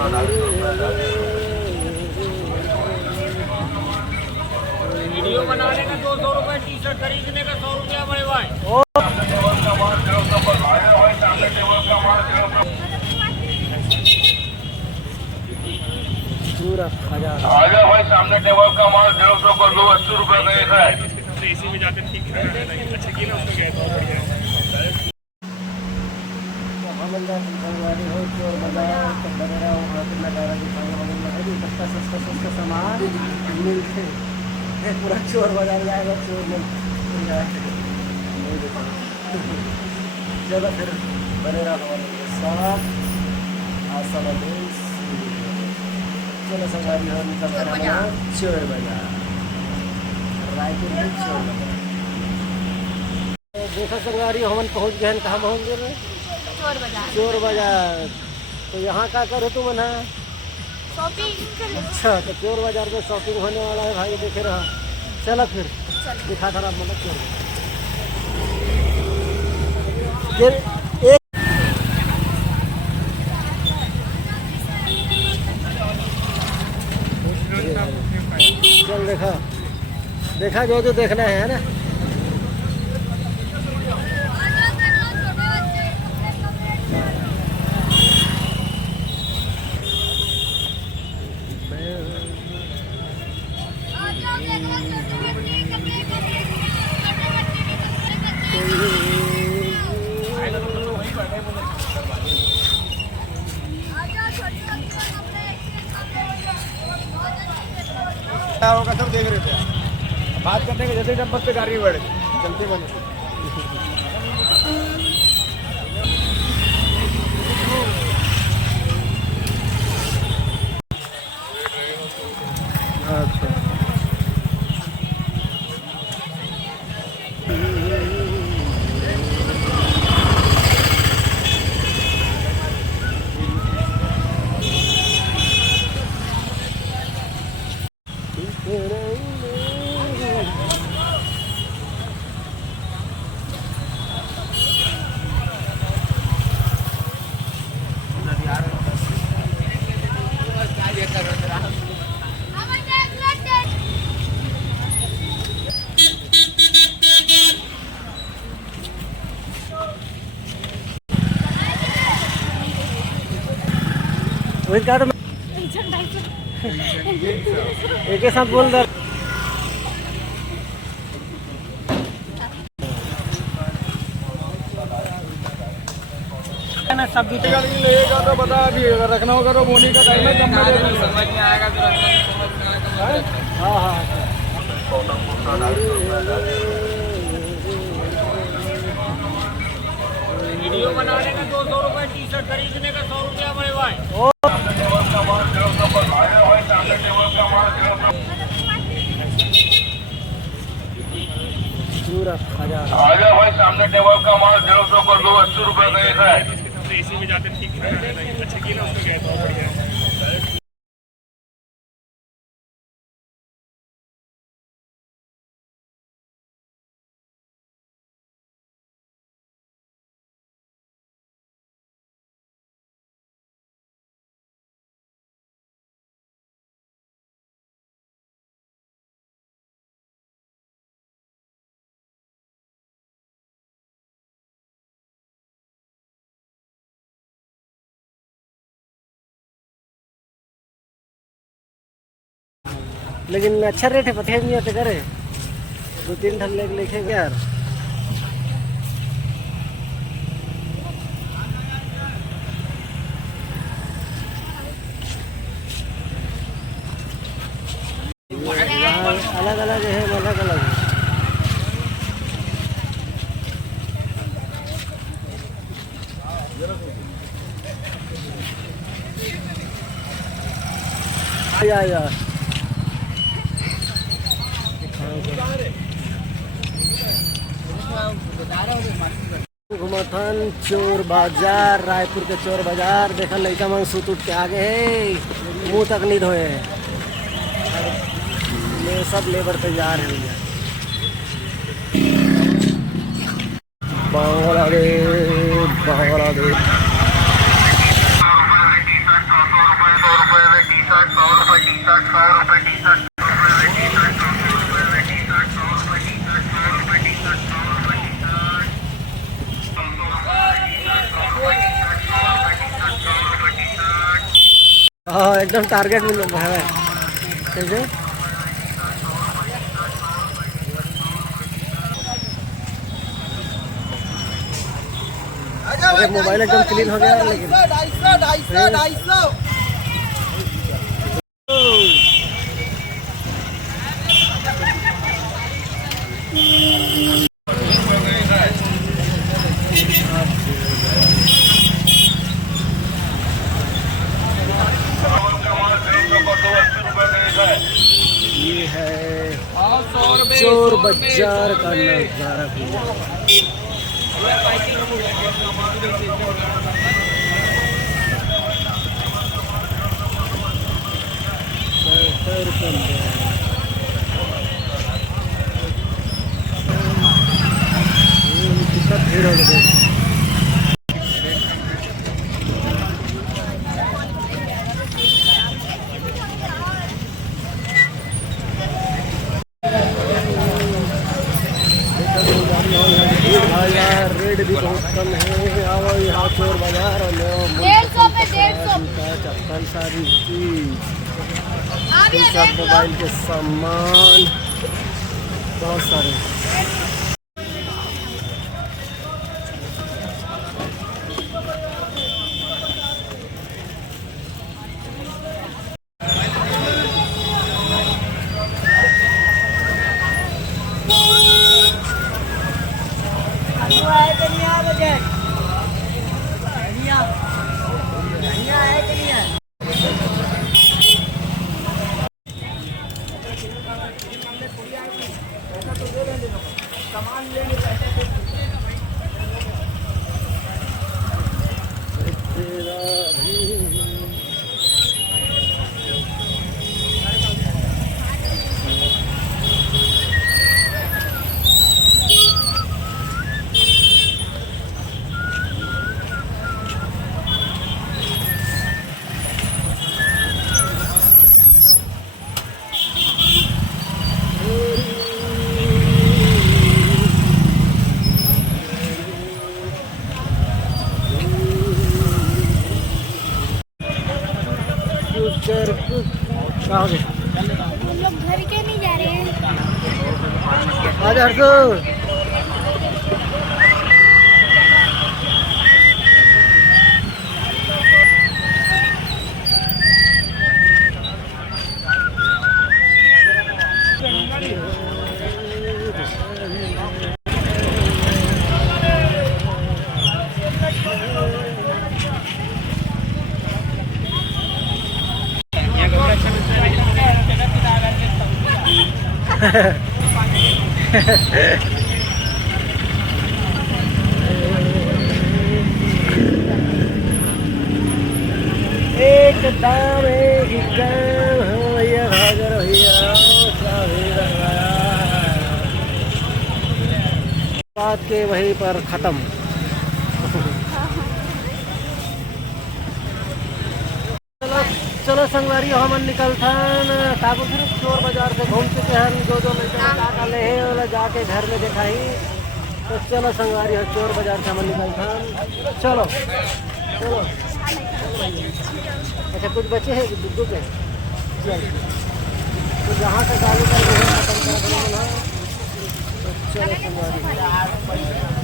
Video बनाने का 200 रुपए, टी शर्ट खरीदने का 100 रुपया बड़े भाई। आजा भाई, सामने टेबल का माल 150 को 80 रुपए का एक है। इसी में जाकर ठीक है, अच्छा किया उसको गया था बढ़िया। सस्ता सामान मिलते पूरा चोर बाजार जाएगा, चोर मिल जाएगा। चलो फिर बने रहो हमारे साथ। चलो संगारी हो निकल कर चोर बाजार, रायपुर में चोर बाजार। देखो संगारी हमन पहुँच गए, कहाँ पहुँच गए? चोर बाजार। तो यहाँ क्या करो तुम ना? शॉपिंग। अच्छा, तो चोर बाजार में शॉपिंग होने वाला है भाई, देखे रहा। चलो फिर दिखा था मतलब चोर चल देखा देखा जो देखना है ना। होगा सब देख रहे थे, बात करने के जैसे नंबर पे गाड़ी बढ़ चलते बने। अच्छा वही काट में एक साथ बोल दे। सब्जी लेगा तो बता दिएगा, रखना होगा तो बोनी का टाइम है, जब मैं समझ में आएगा तो हाँ हाँ वीडियो बनाने का 200 रुपए, टी शर्ट खरीदने का 100 रुपया बड़े भाई। आजा भाई, सामने टेबल का माल 150 को 80 रुपए का एक है। इसी में जाकर ठीक है, अच्छा किया उसको गया था बढ़िया। लेकिन अच्छा रेट है, पता नहीं होते करे 2-3 ढल्ले लिखे यार। अलग अलग है, अलग अलग या घुमाथन चोर बाजार, रायपुर के चोर बाजार। देखा लड़का मन सूत उठ के आगे है, मुंह तक नहीं धोए हैं। ये सब लेबर तैयार है भैया। बांग्लादेश हाँ एकदम टारगेट में है कैसे अरे मोबाइल एकदम क्लीन हो गया है, लेकिन 250 चावल का माल 150 को 280 रुपए का एक है। ये है चोर बाजार का नजारा कितना भीड़ हो गया रेट भी बहुत कम है। आओ यहाँ चोर बाजार और लो 150 पे 150 चप्पल सारी चीज आप ये सब देख लो मोबाइल के सामान बहुत सारे कहाँ गए? हम लोग घर के नहीं जा रहे हैं। आजा हर्षु एक दाम एक काम हो भैया भागर भैया बात के वहीं पर खत्म। चलो चलो संगवारी हमन निकलथन ताको फिर चोर बाजार से घूम चुके हैं जो लड़का ले है जाके घर में दिखाई। तो चलो संगवारी हो चोर बाजार से हमन निकलथन चलो चलो। अच्छा कुछ बचे हैं दुग्गू के चल तो जहाँ से चालू कर खत्म कर चलो संगवारी।